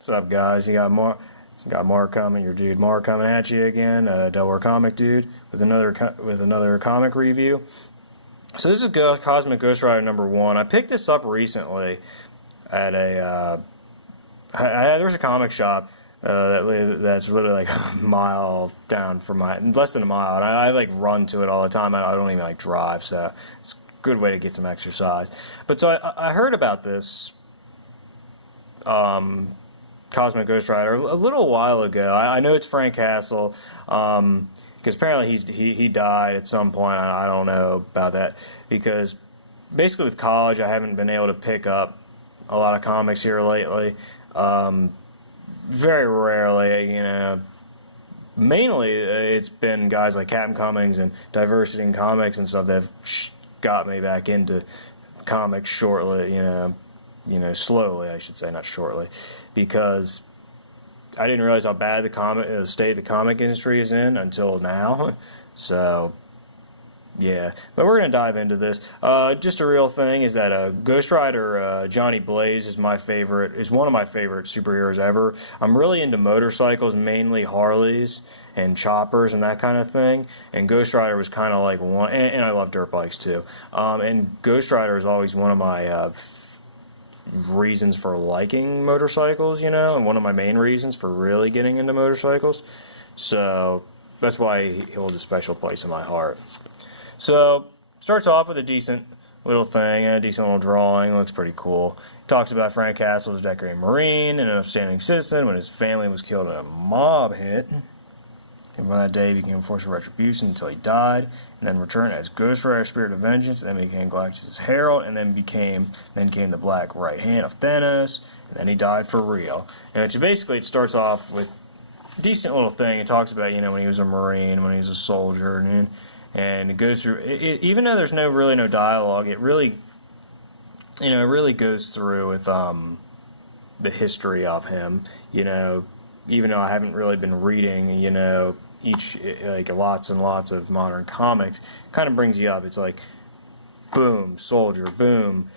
What's up, guys? Got Mark coming, your dude Mark coming at you again, Delaware Comic Dude, with another comic review. So this is Cosmic Ghost Rider #1. I picked this up recently at there's a comic shop that's literally like a mile down from less than a mile, and I like run to it all the time. I don't even like drive, so it's a good way to get some exercise. But so I heard about this Cosmic Ghost Rider a little while ago. I know it's Frank Castle, because apparently he died at some point. I don't know about that, because basically with college I haven't been able to pick up a lot of comics here lately. Very rarely, mainly it's been guys like Captain Cummings and Diversity in Comics and stuff that have got me back into comics shortly, slowly, I should say, not shortly, because I didn't realize how bad the state the comic industry is in until now. So yeah, but we're gonna dive into this. Just a real thing is that Ghost Rider Johnny Blaze is one of my favorite superheroes ever. I'm really into motorcycles, mainly Harleys and choppers and that kind of thing. And Ghost Rider was kind of like one, and I love dirt bikes too. And Ghost Rider is always one of my reasons for liking motorcycles, and one of my main reasons for really getting into motorcycles. So that's why he holds a special place in my heart. So starts off with a decent little thing, a decent little drawing. Looks pretty cool. Talks about Frank Castle as a decorated Marine and an upstanding citizen when his family was killed in a mob hit. And from that day, he became a force of retribution until he died, and then returned as Ghost Rider, Spirit of Vengeance, and then became Galactus' Herald, and then became the Black Right Hand of Thanos, and then he died for real. And it starts off with a decent little thing. It talks about, when he was a Marine, when he was a soldier, and it goes through, even though there's really no dialogue, it really goes through with the history of him, even though I haven't really been reading, lots and lots of modern comics. Kind of brings you up. It's like, boom, soldier, boom,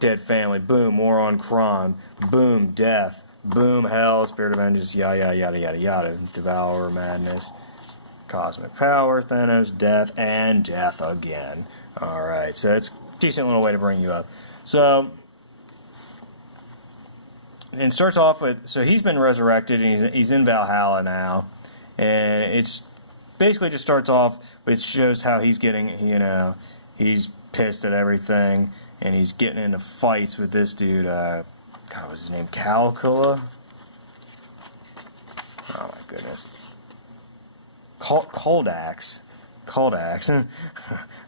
dead family, boom, war on crime, boom, death, boom, hell, Spirit of Vengeance, yada, yada, yada, yada, Devourer, madness, cosmic power, Thanos, death, and death again. Alright, so it's a decent little way to bring you up. So, and starts off with, so he's been resurrected, and he's in Valhalla now, and it's basically just starts off with, shows how he's getting, he's pissed at everything, and he's getting into fights with this dude, God, what's his name, Calcula? Oh my goodness. Coldax. I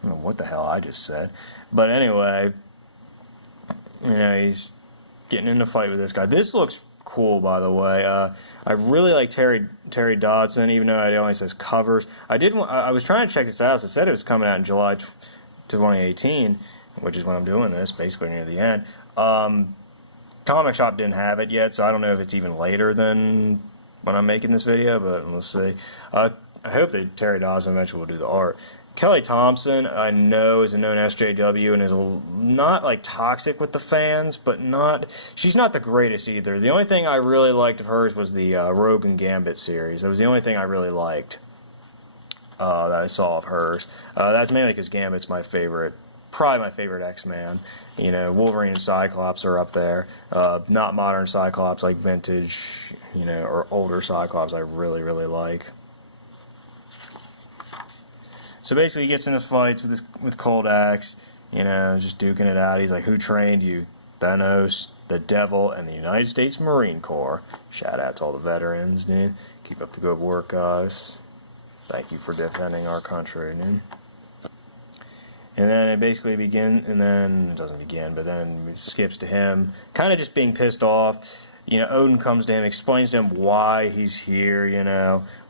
don't know what the hell I just said. But anyway, he's getting in a fight with this guy. This looks cool, by the way. I really like Terry Dodson, even though it only says covers. I was trying to check this out. So it said it was coming out in July 2018, which is when I'm doing this, basically near the end. Comic Shop didn't have it yet, so I don't know if it's even later than when I'm making this video, but we'll see. I hope that Terry Dodson eventually will do the art. Kelly Thompson, I know, is a known SJW and is not like toxic with the fans, but she's not the greatest either. The only thing I really liked of hers was the Rogue and Gambit series. That was the only thing I really liked that I saw of hers. That's mainly because Gambit's probably my favorite X-Man. Wolverine and Cyclops are up there. Not modern Cyclops, like vintage, or older Cyclops I really, really like. So basically, he gets into fights with Coldax, just duking it out. He's like, "Who trained you? Thanos, the Devil, and the United States Marine Corps." Shout out to all the veterans, dude. Keep up the good work, guys. Thank you for defending our country, dude. And then it basically it doesn't begin, but then it skips to him, kind of just being pissed off. Odin comes to him, explains to him why he's here,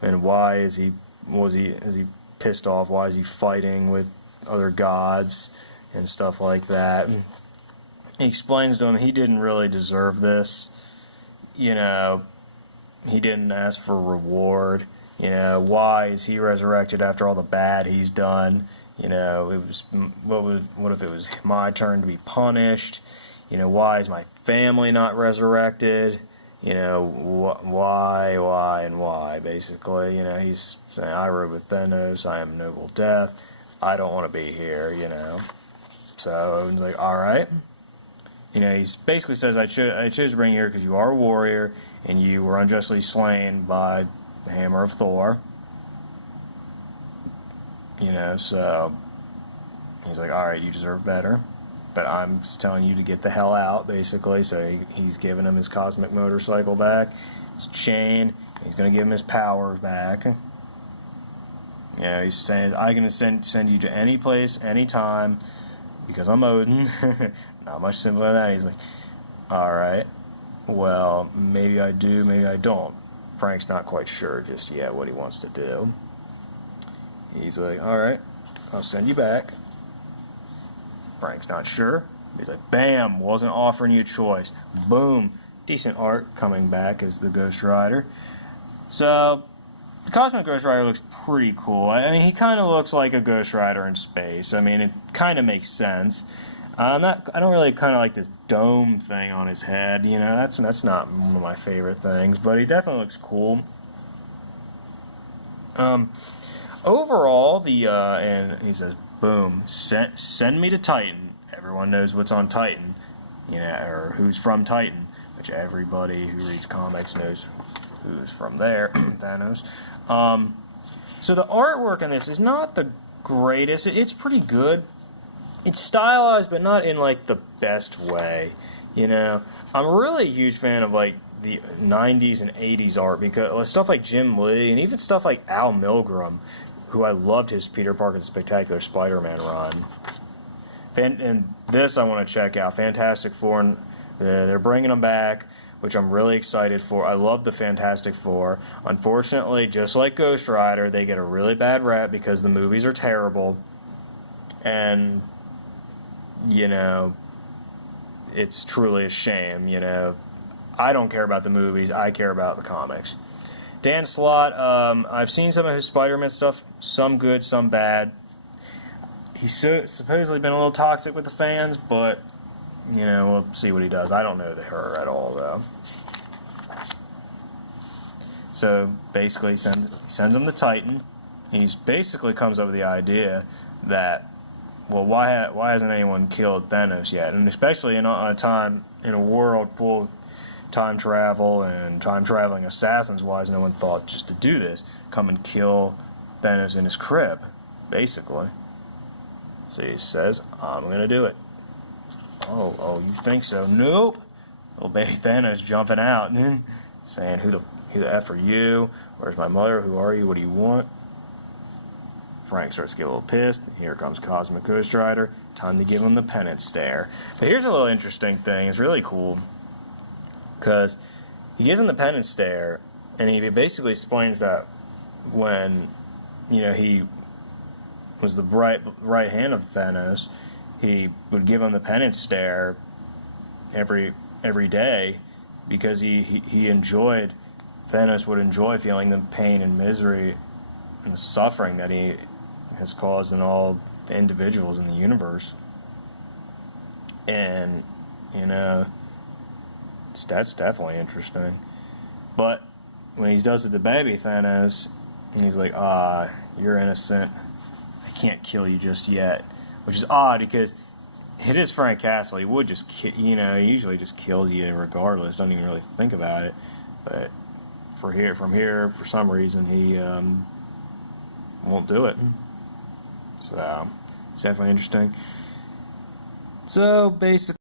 and why is he pissed off, why is he fighting with other gods and stuff like that. He explains to him he didn't really deserve this, he didn't ask for reward, why is he resurrected after all the bad he's done, what if it was my turn to be punished, why is my family not resurrected, you know, and why, basically. You know, he's saying, I rode with Thanos, I am noble death, I don't want to be here, you know. So Odin's like, alright. You know, he basically says, I chose to bring you here because you are a warrior, and you were unjustly slain by the hammer of Thor. You know, so he's like, alright, you deserve better. But I'm just telling you to get the hell out, basically. So he's giving him his cosmic motorcycle back, his chain. He's going to give him his power back. You know, he's saying, I'm going to send you to any place, anytime, because I'm Odin. Not much simpler than that. He's like, alright, well, maybe I do, maybe I don't. Frank's not quite sure just yet what he wants to do. He's like, alright, I'll send you back. Frank's not sure. He's like, bam, wasn't offering you a choice. Boom. Decent art coming back as the Ghost Rider. So, the Cosmic Ghost Rider looks pretty cool. I mean, he kind of looks like a Ghost Rider in space. I mean, it kind of makes sense. I don't really kind of like this dome thing on his head. You know, that's not one of my favorite things, but he definitely looks cool. Overall, and he says, boom, send me to Titan. Everyone knows what's on Titan, you know, or who's from Titan, which everybody who reads comics knows who's from there, Thanos. So the artwork in this is not the greatest. It's pretty good. It's stylized, but not in, like, the best way, you know. I'm really a huge fan of, like, the 90s and 80s art, because stuff like Jim Lee, and even stuff like Al Milgrom, who I loved his Peter Parker the Spectacular Spider-Man run. And this I want to check out. Fantastic Four, they're bringing them back, which I'm really excited for. I love the Fantastic Four. Unfortunately, just like Ghost Rider, they get a really bad rap because the movies are terrible. And, you know, it's truly a shame, you know. I don't care about the movies, I care about the comics. Dan Slott, I've seen some of his Spider-Man stuff, some good, some bad. He's supposedly been a little toxic with the fans, but, you know, we'll see what he does. I don't know her at all, though. So, basically, he sends him to Titan. He basically comes up with the idea that, well, why hasn't anyone killed Thanos yet? And especially in a world full of time travel and time-traveling assassins, why has no one thought just to do this? Come and kill Thanos in his crib, basically. So he says, I'm going to do it. Oh, you think so? Nope. Little baby Thanos jumping out and saying, who the F are you? Where's my mother? Who are you? What do you want? Frank starts to get a little pissed. Here comes Cosmic Ghost Rider. Time to give him the penance stare. But here's a little interesting thing. It's really cool. Because he gives him the penance stare, and he basically explains that when, you know, he was the right hand of Thanos, he would give him the penance stare every day because he enjoyed, Thanos would enjoy feeling the pain and misery and the suffering that he has caused in all the individuals in the universe. And, you know, that's definitely interesting. But when he does it to baby Thanos, and he's like, you're innocent, I can't kill you just yet. Which is odd, because it is Frank Castle. He would just, he usually just kills you regardless, don't even really think about it. But from here, for some reason, he won't do it. So, it's definitely interesting. So, basically,